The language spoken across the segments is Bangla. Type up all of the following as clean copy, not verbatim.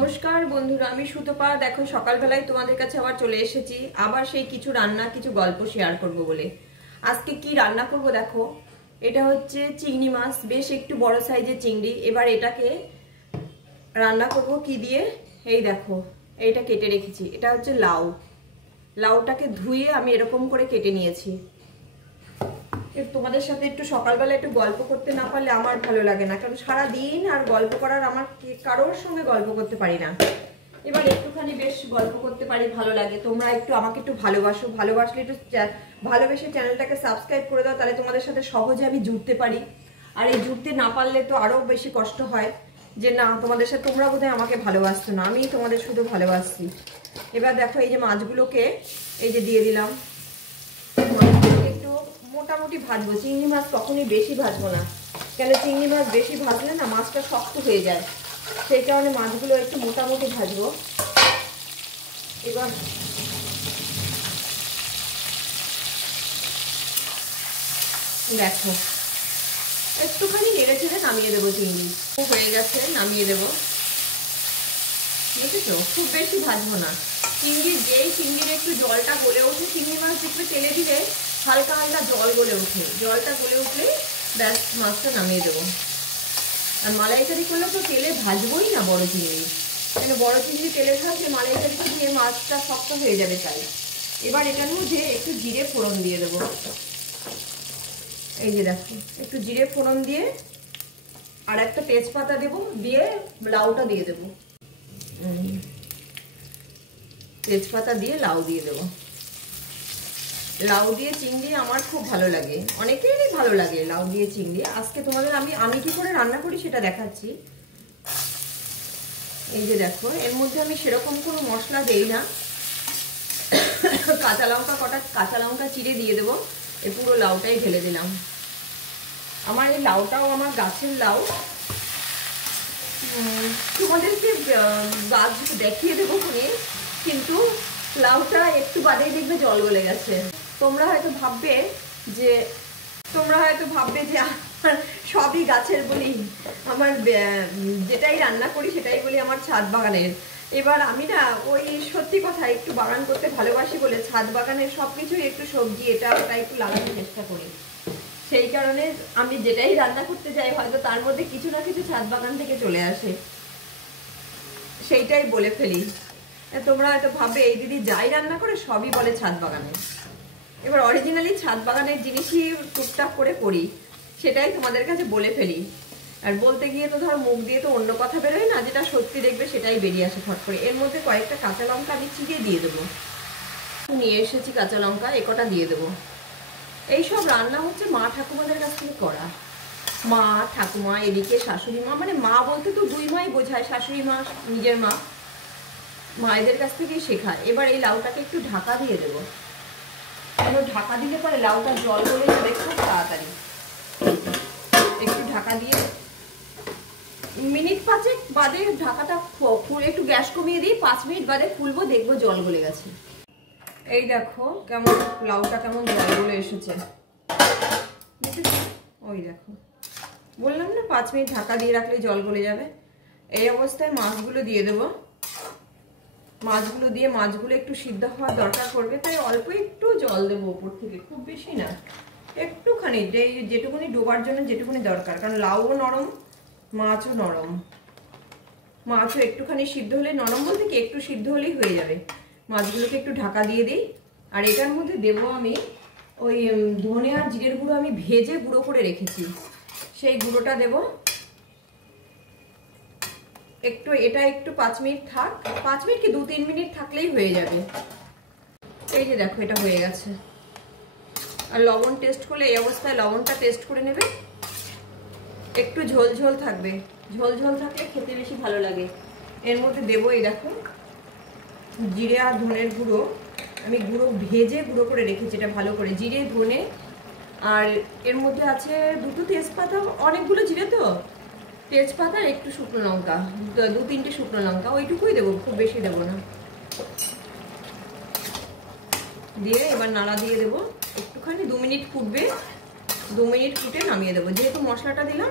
নমস্কার বন্ধুরা, আমি সুতপা। দেখো সকালবেলায় তোমাদের কাছে আবার চলে এসেছি, আবার সেই কিছু রান্না কিছু গল্প শেয়ার করব বলে। আজকে কি রান্না করব দেখো, এটা হচ্ছে চিংড়ি মাছ, বেশ একটু বড় সাইজের চিংড়ি। এবার এটাকে রান্না করব কি দিয়ে, এই দেখো এইটা কেটে রেখেছি। এটা হচ্ছে লাউ। লাউটাকে ধুয়ে আমি এরকম করে কেটে নিয়েছি। তোমাদের সাথে একটু সকালবেলা একটু গল্প করতে না পারলে আমার ভালো লাগে না, কারণ সারাদিন আর গল্প করার আমার কারোর সঙ্গে গল্প করতে পারি না। এবার একটুখানি বেশ গল্প করতে পারি, ভালো লাগে। তোমরা একটু আমাকে একটু ভালোবাসো, ভালোবাসলে একটু ভালোবেসে চ্যানেলটাকে সাবস্ক্রাইব করে দাও, তাহলে তোমাদের সাথে সহজে আমি জুড়তে পারি। আর এই জুড়তে না পারলে তো আরো বেশি কষ্ট হয় যে না তোমাদের সাথে, তোমরা বোধহয় আমাকে ভালোবাসতো না, আমি তোমাদের শুধু ভালোবাসছি। এবার দেখো এই যে মাছগুলোকে এই যে দিয়ে দিলাম। একটু মোটামুটি ভাজবো, চিংড়ি মাছ কখনই বেশি ভাজবো না, কেন চিংড়ি মাছ বেশি ভাজলে না মাছটা শক্ত হয়ে যায়, সেই কারণে মাছগুলো একটু মোটামুটি ভাজবো। এবার দেখো একটুখানি নেড়ে চেড়ে নামিয়ে দেবো। চিংড়ি হয়ে গেছে, নামিয়ে দেবো। বুঝেছো, খুব বেশি ভাজবো না। চিংড়ির একটু জলটা গলে ওঠে, চিংড়ি মাছ দেখবে তেলে দিলে হালকা হালকা জল গলে ওঠে, জলটা গলে উঠলে ব্যাস মাছটা নামিয়ে দেবো। আর মালাইকারি করলে তো তেলে ভাজবোই না বড় চিংড়ি, কেন বড় চিংড়ি তেলে ভাজলে মালাইকারিটা দিয়ে মাছটা শক্ত হয়ে যাবে। তাই এবার এটার মধ্যে একটু জিরে ফোড়ন দিয়ে দেবো। এই যে দেখো একটু জিরে ফোড়ন দিয়ে আর একটা তেজপাতা দেবো, দিয়ে লাউটা দিয়ে দেবো। তেজপাতা দিয়ে লাউ দিয়ে দেবো। লাউ দিয়ে চিংড়ি আমার খুব ভালো লাগে, অনেকেরই ভালো লাগে লাউ দিয়ে চিংড়ি। আজকে তোমাদের আমি কি করে রান্না করি সেটা দেখাচ্ছি। এই যে দেখো এর মধ্যে আমি সেরকম কোনো মশলা দেই না, কাঁচা লঙ্কা চিড়ে দিয়ে দেবো। এই পুরো লাউটাই ঢেলে দিলাম। আমার এই লাউটাও আমার গাছের লাউ, তোমাদেরকে গাছ দেখিয়ে দেবো খুনি, কিন্তু লাউটা একটু বাদেই দেখবে জল গলে গেছে। তোমরা হয়তো ভাববে যে আমার সবই গাছের বলি, আমার যেটাই রান্না করি সেটাই বলি আমার ছাদ বাগানের। এবার আমি না ওই সত্যি কথা একটু বাগান করতে ভালোবাসি বলে ছাদ বাগানের সবকিছুই একটু সবজি এটা ওটা একটু লাগানোর চেষ্টা করি। সেই কারণে আমি যেটাই রান্না করতে যাই হয়তো তার মধ্যে কিছু না কিছু ছাদ বাগান থেকে চলে আসে, সেইটাই বলে ফেলি। তোমরা হয়তো ভাববে এই দিদি যাই রান্না করে সবই বলে ছাদ বাগানে। এবার অরিজিনালি ছাদ বাগানের জিনিসই টুকটাক করে করি, সেটাই তোমাদের কাছে বলে ফেলি। আর বলতে গিয়ে তো ধর মুখ দিয়ে তো অন্য কথা বেরোয় না, যেটা সত্যি দেখবে সেটাই বেরিয়ে আসে ফট করে। এর মধ্যে কয়েকটা কাঁচা লঙ্কা আমি চিড়ে দিয়ে দেবো, নিয়ে এসেছি কাঁচা লঙ্কা, এ কটা দিয়ে দেবো। এইসব রান্না হচ্ছে মা ঠাকুমাদের কাছ থেকে করা। মা ঠাকুমা, এদিকে শাশুড়ি মা, মানে মা বলতে তো দুই মাই বোঝায়, শাশুড়ি মা নিজের মা, মায়েদের কাছ থেকেই শেখা। এবার এই লাউটাকে একটু ঢাকা দিয়ে দেবো, কারণ ঢাকা দিলে পরে লাউটা জল গলে যাবে খুব তাড়াতাড়ি। একটু ঢাকা দিয়ে মিনিট 5 বাদে ঢাকাটা একটু গ্যাস কমিয়ে দিই, 5 মিনিট বাদে খুলবো, দেখবো জল গলে গেছে। এই দেখো কেমন লাউটা কেমন জল গলে এসেছে, ওই দেখো বললাম না 5 মিনিট ঢাকা দিয়ে রাখলে জল গলে যাবে। এই অবস্থায় মাছগুলো দিয়ে দেবো। মাছগুলো দিয়ে মাছগুলো একটু সিদ্ধ হওয়ার দরকার পড়বে, তাই অল্প একটু জল দেবো উপর থেকে, খুব বেশি না, একটুখানি, যেটুকুনি ডোবার জন্য যেটুকুনি দরকার। কারণ লাউও নরম, মাছও নরম, মাছও একটুখানি সিদ্ধ হলে, নরম বলতে কি একটু সিদ্ধ হলেই হয়ে যাবে। মাছগুলোকে একটু ঢাকা দিয়ে দিই। আর এটার মধ্যে দেবো আমি ওই ধনে আর জিরের গুঁড়ো, আমি ভেজে গুঁড়ো করে রেখেছি, সেই গুঁড়োটা দেবো একটু। এটা একটু 5 মিনিট থাক, 5 মিনিট কি 2-3 মিনিট থাকলেই হয়ে যাবে। এই যে দেখো এটা হয়ে গেছে। আর লবণ টেস্ট করলে, এই অবস্থায় লবণটা টেস্ট করে নেবে। একটু ঝোল ঝোল থাকবে, ঝোল ঝোল থাকলে খেতে বেশি ভালো লাগে। এর মধ্যে দেবো এই দেখো জিরে আর ধনের গুঁড়ো, আমি ভেজে গুঁড়ো করে রেখেছি, এটা ভালো করে জিরে ধনে। আর এর মধ্যে আছে 2টো তেজপাতা, অনেকগুলো জিরে তো, তেজপাতা আর একটু শুকনো লঙ্কা, 2-3টে শুকনো লঙ্কা, ওইটুকুই দেবো, খুব বেশি দেবো না। দিয়ে এবার নাড়া দিয়ে দেবো একটুখানি, 2 মিনিট ফুটবে, 2 মিনিট ফুটে নামিয়ে দেবো। যেহেতু মশলাটা দিলাম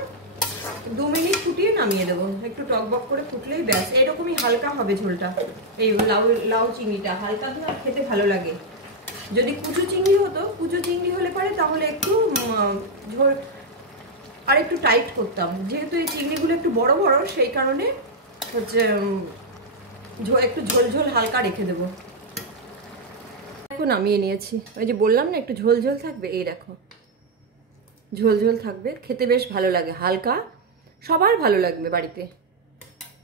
2 মিনিট ফুটিয়ে নামিয়ে দেবো, একটু টকবক করে ফুটলেই ব্যাস। এরকমই হালকা হবে ঝোলটা। এই লাউ চিংড়িটা হালকা ধরে খেতে ভালো লাগে। যদি কুচো চিংড়ি হতো, কুচো চিংড়ি হলে পারে তাহলে একটু ঝোল আর একটু টাইট করতাম। যেহেতু এই চিংড়িগুলো একটু বড় বড়, সেই কারণে হচ্ছে একটু ঝোল ঝোল হালকা রেখে দেবো। দেখো নামিয়ে নিয়েছি। ওই যে বললাম না একটু ঝোল ঝোল থাকবে, এই দেখো ঝোল ঝোল থাকবে, খেতে বেশ ভালো লাগে, হালকা, সবার ভালো লাগবে বাড়িতে।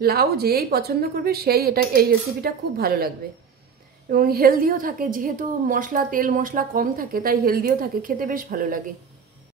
লাউ যেই পছন্দ করবে সেই এই রেসিপিটা খুব ভালো লাগবে। এবং হেলদিও থাকে, যেহেতু মশলা তেল মশলা কম থাকে তাই হেলদিও থাকে, খেতে বেশ ভালো লাগে।